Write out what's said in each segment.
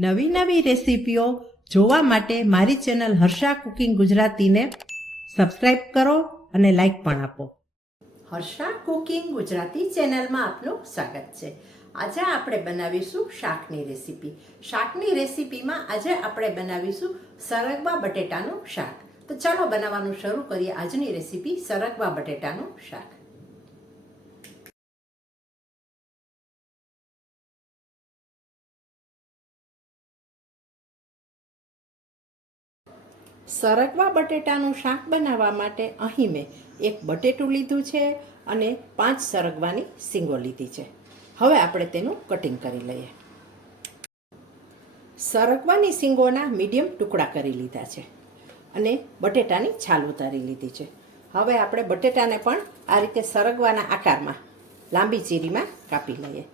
નવી નવી રેસીપીઓ જોવા માટે મારી ચેનલ હર્ષા કુકિંગ ગુજરાતીને સબસ્ક્રાઇબ કરો અને લાઈક પણ આપો. હર્ષા કુકિંગ ગુજરાતી ચેનલમાં આપનું સ્વાગત છે. આજે આપણે બનાવીશું શાકની રેસીપી. શાકની રેસીપીમાં આજે આપણે બનાવીશું સરગવા બટેટાનું શાક. તો ચાલો બનાવવાનું શરૂ કરીએ આજની રેસીપી સરગવા બટેટાનું શાક. સરગવા બટેટાનું શાક બનાવવા માટે અહીં મેં એક બટેટું લીધું છે અને પાંચ સરગવાની સિંગો લીધી છે. હવે આપણે તેનું કટિંગ કરી લઈએ. સરગવાની સિંગોના મીડિયમ ટુકડા કરી લીધા છે અને બટેટાની છાલ ઉતારી લીધી છે. હવે આપણે બટેટાને પણ આ રીતે સરગવાના આકારમાં, લાંબી ચીરીમાં કાપી લઈએ.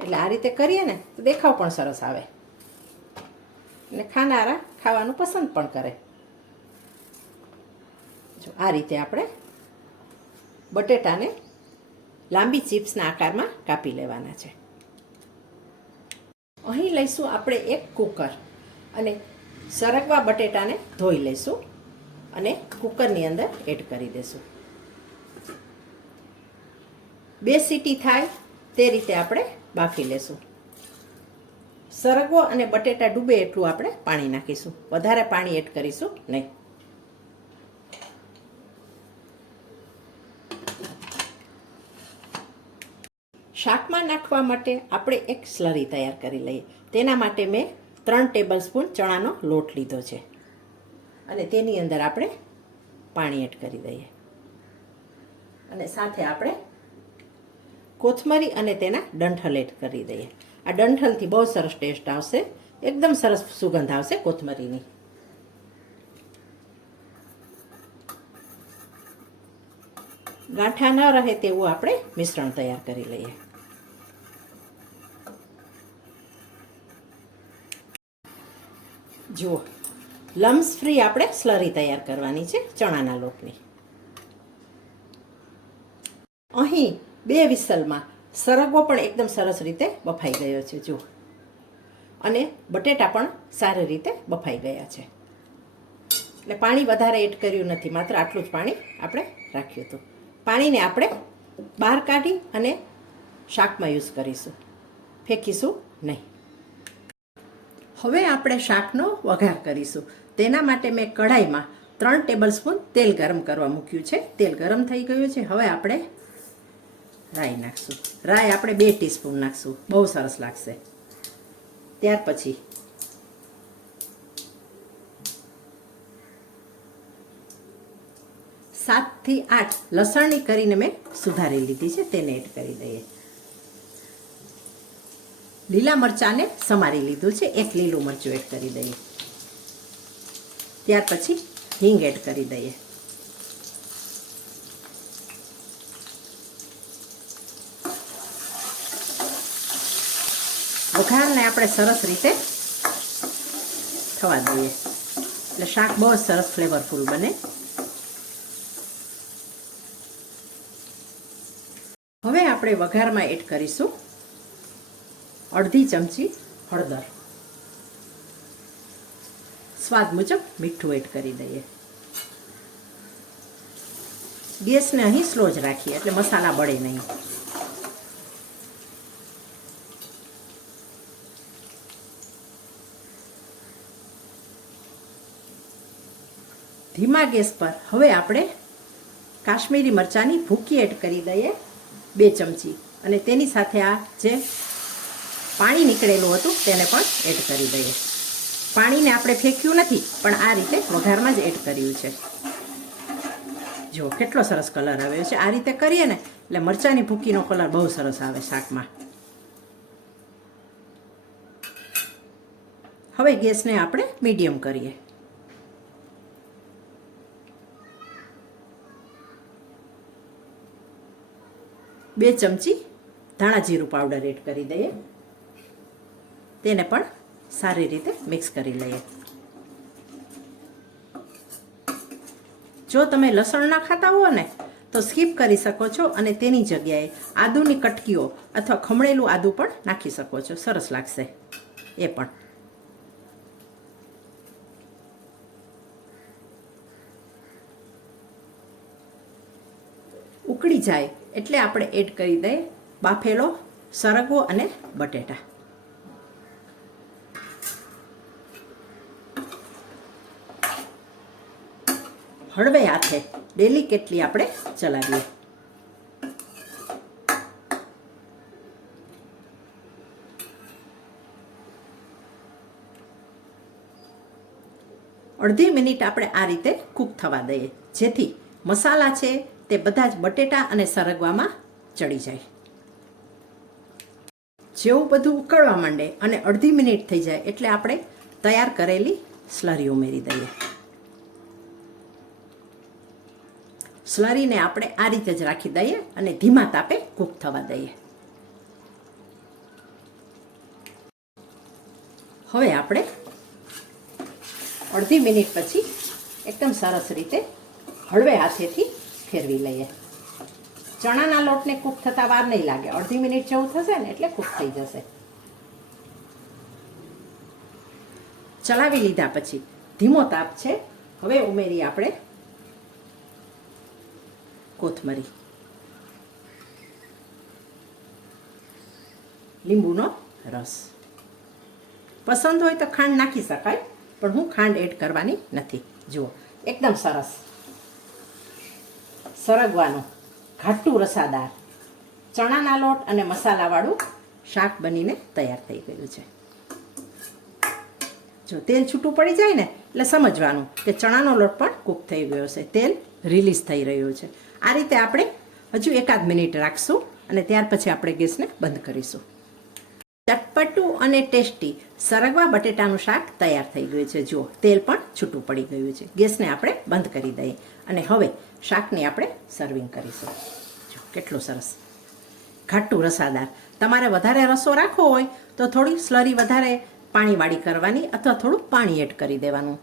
એટલે આ રીતે કરીએ ને તો દેખાવ પણ સરસ આવે. અને ખાનારા ખાવાનું પસંદ પણ કરે. જો, આ રીતે આપણે બટેટાને લાંબી ચિપ્સના આકારમાં કાપી લેવાના છે. અહીં લઈશું આપણે એક કુકર અને સરગવા બટેટાને ધોઈ લઈશું અને કુકરની અંદર એડ કરી દઈશું બે સીટી થાય તે રીતે આપણે બાફી લેશું. સરગવો અને બટેટા ડૂબે એટલું આપણે પાણી નાખીશું. વધારે પાણી એડ કરીશું નહીં. શાકમાં નાખવા માટે આપણે એક સ્લરી તૈયાર કરી લઈએ. તેના માટે મેં ત્રણ ટેબલ સ્પૂન ચણાનો લોટ લીધો છે. અને તેની અંદર આપણે પાણી એડ કરી દઈએ. અને સાથે આપણે કોથમરી અને તેના ડંઠલ એડ કરી દઈએ. આ ડંઠલથી બહુ સરસ ટેસ્ટ આવશે. એકદમ સરસ સુગંધ આવશે કોથમરીની. ગાંઠા ન રહે તેવું આપણે મિશ્રણ તૈયાર કરી લઈએ. જુઓ. લમ્સ ફ્રી આપણે સ્લરી તૈયાર કરવાની છે ચણાના લોટની. અહીં બે વિસલમાં સરગવો પણ એકદમ સરસ રીતે બફાઈ ગયો છે, જુઓ. અને બટેટા પણ સારી રીતે બફાઈ ગયા છે. એટલે પાણી વધારે એડ કર્યું નથી, માત્ર આટલું જ પાણી આપણે રાખ્યું હતું. પાણીને આપણે બહાર કાઢી અને શાકમાં યુઝ કરીશું. ફેંકીશું નહીં. હવે આપણે શાકનો વઘાર કરીશું. તેના માટે મેં કઢાઈમાં ત્રણ ટેબલ સ્પૂન તેલ ગરમ કરવા મૂક્યું છે. તેલ ગરમ થઈ ગયું છે. હવે આપણે રાઈ નાખશું. રાઈ આપણે બે ટીસ્પૂન નાખશું. બહુ સરસ લાગશે. ત્યાર પછી સાતથી આઠ લસણની કરીને મેં સુધારી લીધી છે. તેને એડ કરી દઈએ. લીલા મરચાંને સમારી લીધું છે. એક લીલું મરચું એડ કરી દઈએ. ત્યાર પછી હિંગ એડ કરી દઈએ. વઘારને આપણે સરસ રીતે થવા દઈએ. એટલે શાક બહુ સરસ ફ્લેવરફુલ બને. હવે આપણે વઘારમાં એડ કરીશું અડધી ચમચી હળદર. સ્વાદ મુજબ મીઠું એડ કરી દઈએ. ગેસને અહીં સ્લો જ રાખીએ, એટલે મસાલા બળે નહીં. ધીમા ગેસ પર હવે આપણે કાશ્મીરી મરચાંની ભૂકી એડ કરી દઈએ બે ચમચી. અને તેની સાથે આ જે પાણી નીકળેલું હતું તેને પણ એડ કરી દઈએ. પાણીને આપણે ફેંક્યું નથી, પણ આ રીતે વઘારમાં જ એડ કર્યું છે. જો કેટલો સરસ કલર આવ્યો છે. આ રીતે કરીએ ને, એટલે મરચાંની ભૂકીનો કલર બહુ સરસ આવે શાકમાં. હવે ગેસને આપણે મીડિયમ કરીએ. બે ચમચી ધાણા જીરું પાવડર એડ કરી દઈએ. તેને પણ સારી રીતે મિક્સ કરી લઈએ. જો તમે લસણ ના ખાતા હો ને, તો સ્કીપ કરી શકો છો અને તેની જગ્યાએ આદુની કટકીઓ અથવા ખમણેલું આદુ પણ નાખી શકો છો. સરસ લાગશે. એ પણ. ઉકળી જાય એટલે આપણે એડ કરી દઈએ બાફેલો, સરગવો અને બટેટા. હળવે હાથે. ડેલિકેટલી આપણે ચલાવીએ. અડધી મિનિટ આપણે આ રીતે કૂક થવા દઈએ. જેથી મસાલા છે તે બધા જ બટેટા અને સરગવામાં ચડી જાય. જેવું બધું ઉકળવા માંડે અને અડધી મિનિટ થઈ જાય એટલે આપણે તૈયાર કરેલી સ્લરી ઉમેરી દઈએ. સ્લરીને આપણે આ રીતે જ રાખી દઈએ અને ધીમા તાપે કૂક થવા દઈએ. હવે આપણે અડધી મિનિટ પછી એકદમ સરસ રીતે હળવે હાથેથી ફેરવી લઈએ. ચણાના લોટને કૂક થતાં વાર નહીં લાગે. અડધી મિનિટ જેવું થશે ને એટલે કૂક થઈ જશે. ચલાવી લીધા પછી ધીમો તાપ છે. હવે ઉમેરી આપણે કોથમરી. લીંબુનો રસ. પસંદ હોય તો ખાંડ નાખી શકાય, પણ હું ખાંડ એડ કરવાની નથી. જુઓ, એકદમ સરસ. સરગવાનું ઘાટું રસાદાર. ચણાના લોટ અને મસાલાવાળું શાક બનીને તૈયાર થઈ ગયું છે. જો તેલ છૂટું પડી જાય ને, એટલે સમજવાનું કે ચણાનો લોટ પણ કૂક થઈ ગયો છે. તેલ રિલીઝ થઈ રહ્યું છે. આ રીતે આપણે હજુ એકાદ મિનિટ રાખશું અને ત્યાર પછી આપણે ગેસને બંધ કરીશું. ચટપટું અને ટેસ્ટી સરગવા બટેટાનું શાક તૈયાર થઈ ગયું છે. જુઓ, તેલ પણ છૂટું પડી ગયું છે. ગેસને આપણે બંધ કરી દઈએ અને હવે શાકની આપણે સર્વિંગ કરીશું. જો કેટલું સરસ. ઘાટું રસાદાર. તમારે વધારે રસો રાખવો હોય તો થોડી સ્લરી વધારે પાણીવાળી કરવાની અથવા થોડું પાણી એડ કરી દેવાનું.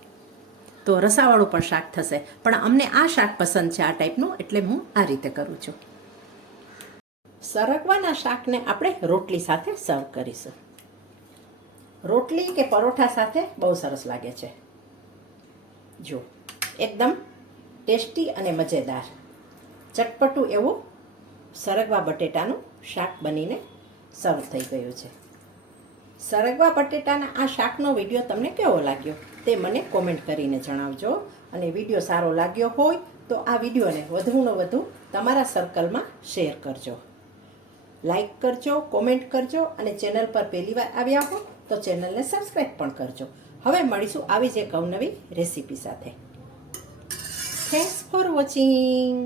તો રસાવાળું પણ શાક થશે. પણ અમને આ શાક પસંદ છે, આ ટાઈપનું એટલે હું આ રીતે કરું છું. સરગવાના શાકને આપણે રોટલી સાથે સર્વ કરીશું. રોટલી કે પરોઠા સાથે બહુ સરસ લાગે છે. જો, એકદમ ટેસ્ટી અને મજેદાર. ચટપટું એવું સરગવા બટેટાનું શાક બનીને સર્વ થઈ ગયું છે. સરગવા બટેટાના આ શાકનો વીડિયો તમને કેવો લાગ્યો તે મને કોમેન્ટ કરીને જણાવજો. અને વીડિયો સારો લાગ્યો હોય તો આ વિડીયોને વધુને વધુ તમારા સર્કલમાં શેર કરજો. લાઈક કરજો કોમેન્ટ કરજો અને ચેનલ પર પહેલી વાર આવ્યા હો તો ચેનલને સબસ્ક્રાઈબ પણ કરજો. હવે મળીશું આવી જ એક અવનવી રેસીપી સાથે. Thanks for watching